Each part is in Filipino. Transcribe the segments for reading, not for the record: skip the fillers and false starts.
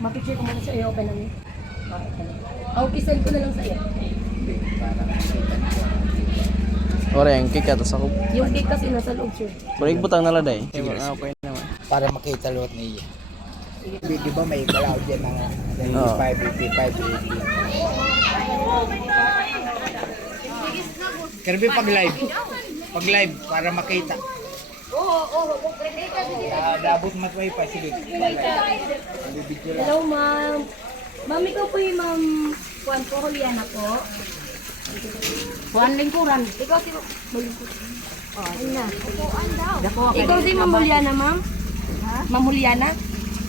Mapicture ko muna sa iyo, open na niyo. Okay, send ko na lang sa iyo. Ora yung cake atas ako. Yung cake kasi nasa loob, sir. Balik butang na laday. Okay naman. Para makita lot niya. Di ba may galaw dyan ng 85, 85, 80. Kirby pag live. Pag live, para makita. Dabot mat wifi, sige. Hello, ma'am. Ma'am, ikaw po yung ma'am Juan po, Juliana po. Juan Lingkuran. Ikaw si Lingkuran. Oh, ayun na. Ikaw si Ma'am Juliana, ma'am? Ha? Ma'am Juliana?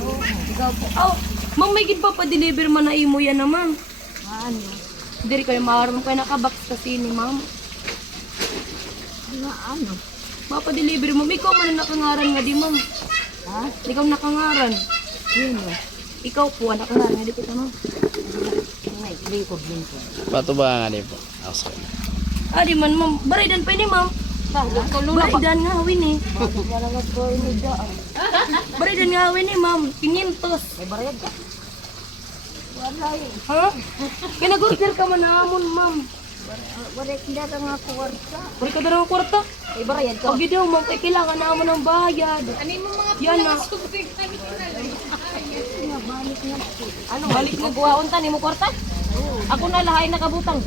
Oo. Ikaw po. Oh, ma'am, may gid pa pa-deliver man na imo yan na, ma'am. Ano? Diri kayo maaram kayo nakabox kasi ni ma'am. Ano? Mapa-deliver mo. Ikaw man ang nakangaran nga di, ma'am. Ha? Ikaw nakangaran. Yun ba? Ikaw po ang nakangaran nga di kita, ma'am. Lingkod. Pato ba nga di po? Ako. Di man, ma'am. Baridan pa ni, ma'am. Baridan nga hawin eh. Baridan nga hawin eh, ma'am. 500. May barayad ka? Wala eh. Ha? Kinag-order ka man namon, ma'am. Wala ka nga kwarta. Wala ka na nga kwarta? May barayad ka? Pag daw, ma'am, kailangan naman ng bayad. Ano yung mga pinag-subig? Ano, balik na buhaon ta, ni mo kwarta? Ako na lahay nakabutang.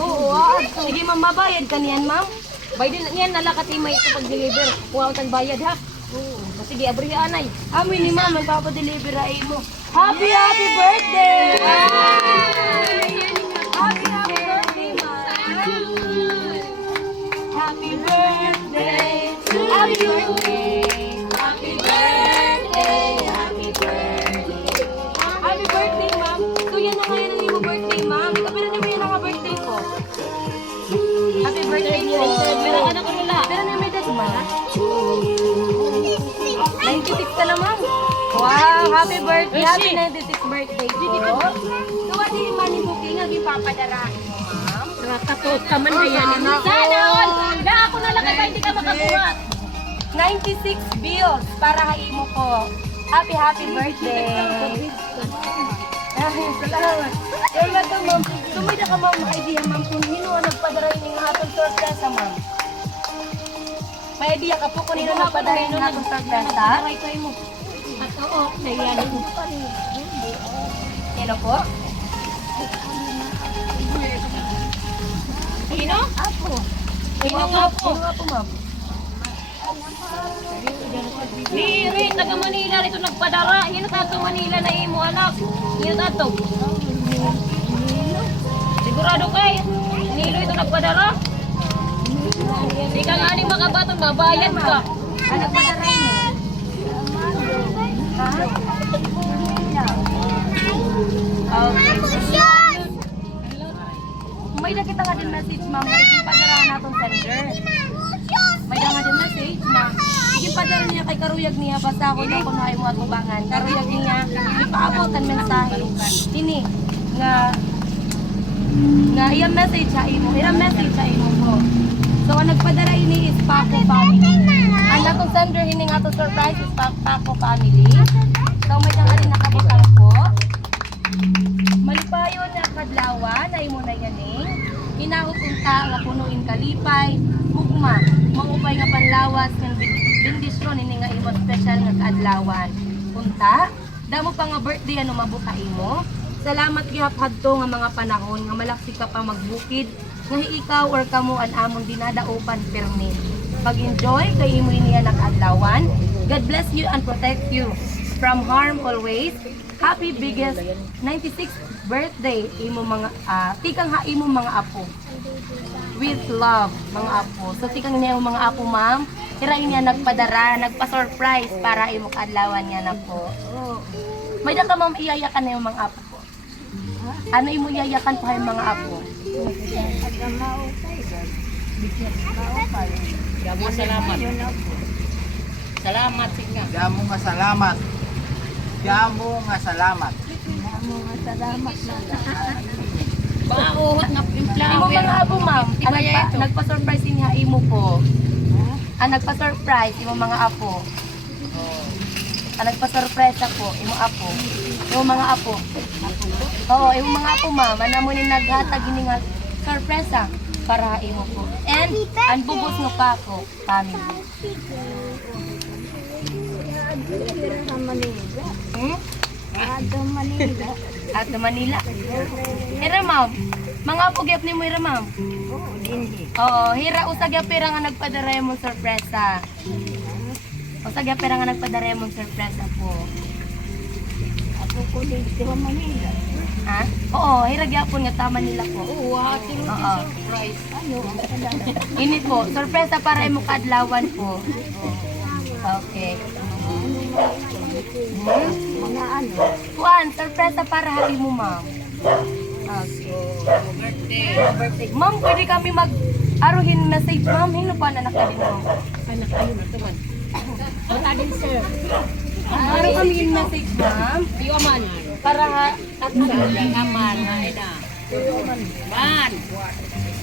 Oo, sige ma'am, mabayad ka niyan, ma'am. Bayad niyan nalakatimay ito pag-deliver. Kuha ang bayad, ha? Oo. Sige, abrihi anay. Amin ni ma'am, magpapadeliver ay mo. Happy birthday! Happy birthday, ma'am! Happy birthday! Happy birthday! Happy birthday! Happy birthday! Happy birthday, ma'am! So yan na ngayon ang imo birthday, ma'am. Pero na mo yan ang birthday ko. Happy birthday po. Pero anak ko nila. Pero na may dati ba na? 96 ka na, ma'am. Wow, happy birthday. Happy 96th birthday po. So, what yung money booking ang ipapadarahin mo, ma'am? Nakatot ka man na yan. Sana all! Na ako na lang kaya hindi ka makabuhat. 96 bills para hain mo po. Happy birthday. Salamat. Kaya ito, ma'am. Tumay na ka, ma'am, na idea, ma'am, kung hino ang nagpadarahin ng atong sorpresa, ma'am. May idea ka po kung hino nagpadarahin ng atong sorpresa? Ay, kayo mo. At oo, nahiyan mo. Hello po? Hino? Apo. Hino nga po. Hino nga po, ma'am. Diri, taga Manila rito nagpadara. Hino tato Manila na imo, anak. Hino tato. Sigurado kay Nilo ito nagpadara? Di ka nga ni makabaton, mabayad ka. Anak padara yun eh. May nakita nga din message, ma'am, na ikipadarahan natong sender. May nga din message na ikipadara niya kay karuyag niya basta ako na kunahay mo at ubangan. Karuyag niya, ipaabot ang mensahe. Ini, nga iyang message sa imo. Iyang message sa imo po. So, ang nagpadara ini is Paco Family. Ang natong sender ini nga to surprise is Paco Family. So, may nga rin nakabutang po. Malipayon na kadlawan na imo na yaning. Hinahupunta nga punuin kalipay. Ugma, mangupay nga panlawas ng bendisyon ini nga imo special nga kadlawan. Punta, damo pa nga birthday ano mabuka imo. Salamat gihapad to nga mga panahon nga malaksi ka pa magbukid nga ikaw or kamo an amon dinadaopan permi. Pag-enjoy kay imo niya nakadlawan. God bless you and protect you from harm always. Happy biggest 96th birthday imo mga tikang ha imo mga apo. With love mga apo. So tikang niya mga apo, ma'am. Kirain niya nagpadara, nagpa-surprise para imo kadlawan niya na po. May da ka, ma'am, iyayakan na yung mga apo po. Ano imo iyayakan po yung mga apo? Damo salamat. Salamat singa. Damo nga salamat. Damo nga salamat. Pauhot na Imo flower. mga apo, ma'am. Nagpa-surprise niya imo po. Nagpa-surprise imo mga apo. Nagpa-sorpresa po, imo apo. Yung mga apo. Oo, yung mga apo ma'am, mo ni naghatag ini nga sorpresa para imo po. And ang bubos nga pa ako, family. Hmm? Ato Manila. Hira ma'am, mga apo gyap nimo hira ma'am. Oo, hira usag gyap pira nga nagpadara mo sorpresa. Usag gyap pira nga nagpadara mo sorpresa po. Ako ko dito sa Manila. Ha? Oo, hira gyapon nga tama nila po. Oo, tiro Oo. surprise. Ano? Ini po, sorpresa para imo kadlawan po. Okay. Mga ano? Kuan, sorpresa para hali mo, ma'am. Okay. Birthday. Ma'am, pwede kami mag-aruhin message, ma'am. Hino pa na nakadin mo? Anak, ayun ito man. Wala din sir. Aro kami yung message, ma'am. Iyo man. Para at Naman. Ay na. Man.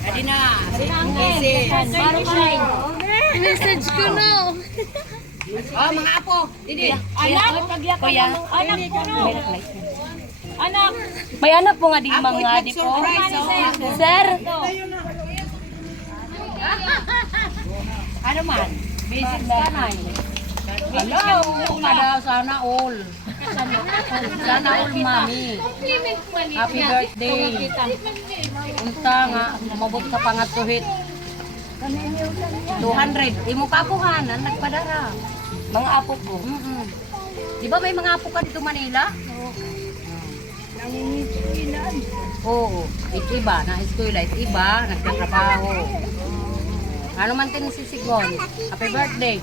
Adi na. Message. Aro kami. Message ko na. Oh, mga apo. Didi. Anak, kuya. Anak ko no. Anak. May anak po nga di mga di po. Sir. Ano man? Message ka na. Hello. Kada sana all. Sana all, mami. Happy birthday. Unta nga, umabot sa pangatuhit. 200. Imo kapuhanan, nagpadara. Mga apo po. Di ba may mga apo ka dito Manila? Nangingilan. Oo. Iba, na-eskwela. Iba, nagtatrabaho. Ano man tinisisigol? Happy birthday.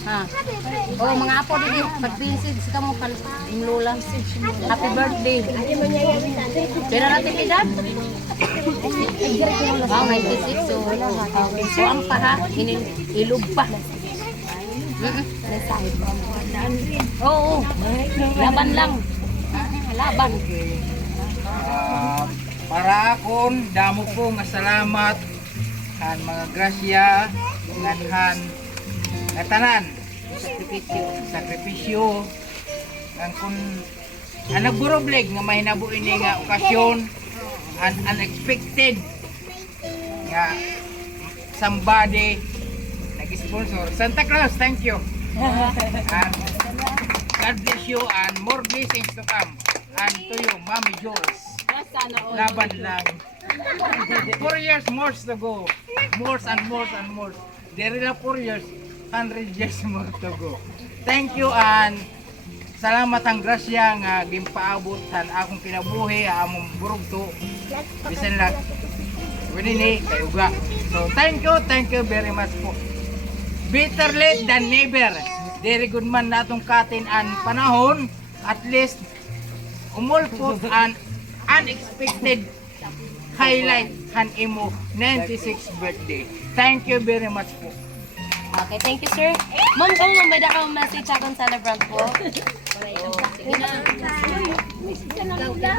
Ha? Oo, mga apo dito. Pag-visit, sika mo kan yung lola. Happy birthday. Pero natin edad? Wow, 96. So ang pa ha? Ilog pa. Oo. Laban lang. Laban. Para akon, damo ko nga salamat kan mga grasya, nganhan, nga tanan, sakripisyo, kan kun ang nagburobleg nga may nabuin ni nga okasyon, an unexpected nga somebody nag-sponsor. Santa Claus, thank you. And God bless you and more blessings to come. And to you, Mami Jules. Laban lang. 4 years more to go. More and more and more. There na 4 years, 100 years more to go. Thank you and salamat ang grasya nga gimpaabot sa akong kinabuhi, among burugto. Bisan lang. Winini, kayuga. So thank you very much po. Better late than never. Very good man natong katin ang panahon. At least umulpot an unexpected highlight han imo 96th birthday. Thank you very much po. Okay, thank you, sir. Ma'am, kung may dakang message akong celebrant po.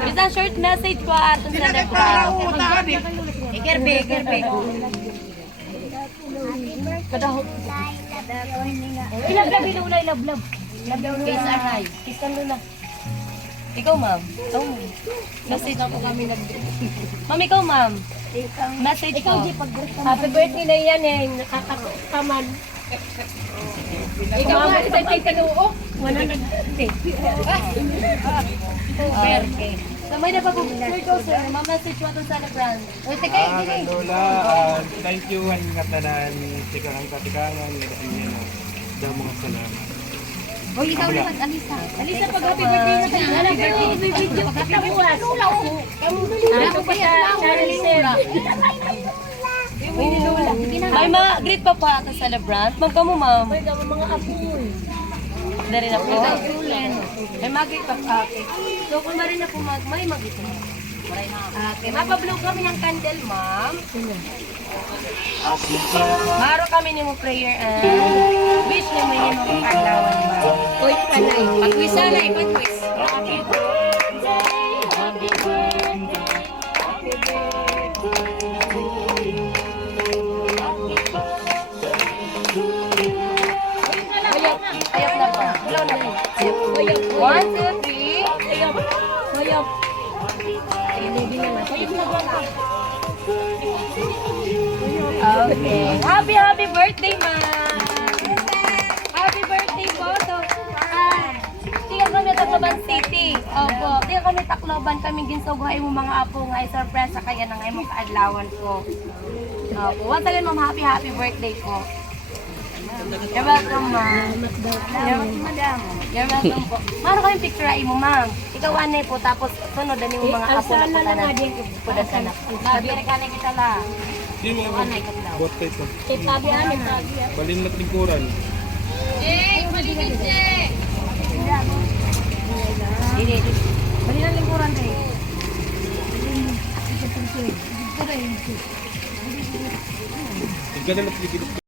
Isa short message po atong celebrant. Ikerbe. Kadahot. Ilab-lab inulay, lab-lab. Kiss aray. Kiss ka lula. Ikaw, ma'am. Ikaw, ma'am. Message po kami nag... Ma'am, ikaw, ma'am. Message Ikaw, po. G, pag-birth ka. Happy birthday na yan eh. Nakakataman. Ikaw nga, sa tinuo. Wala na. Okay. So, may napag-sir ko, sir. Ma-message po itong celebrant. O, tika, tika. Lola, thank you ang katanan, tikangan katikangan, damo nga salamat. O, ikaw na mag-alisa. Alisa, pag happy birthday na tayo. Happy birthday. Pagkatamuas. Ako pa sa sir. May mga greet pa po atong celebrant. Magkamo, ma'am. Mga apoy. Dari na po. May mag-greet pa. Okay. So, kung marin na po may mag-greet na. Okay. Mapablow kami ng candle, ma'am. Maro kami ni mo prayer and wish niyo may nimo kong adlawan, ma'am. Uy, panay. Pag-wish na, ipag-wish. 1, 2, 3. Sayop. Sayop. Okay. Happy birthday, ma! Happy birthday po. So, tiga kami Tacloban City. Opo. Tiga kami Tacloban. Kami ginsuguhay mo mga apo nga surprise sa kaya nang imong kaadlawan po. Opo. Once again, ma'am, happy birthday po. You're welcome, ma'am. You're welcome po. Mano kayong picture ay mo, ma'am? Ikaw anay po, tapos sunod na yung mga apo na putanan. Putanan. Sabi na kanin kita la. Hindi mo Anay katlaw. bot tayo pa. Tabi ano, tabi. Balin na lingkuran. Dili. Bali na lingkuran tayo. Tignan na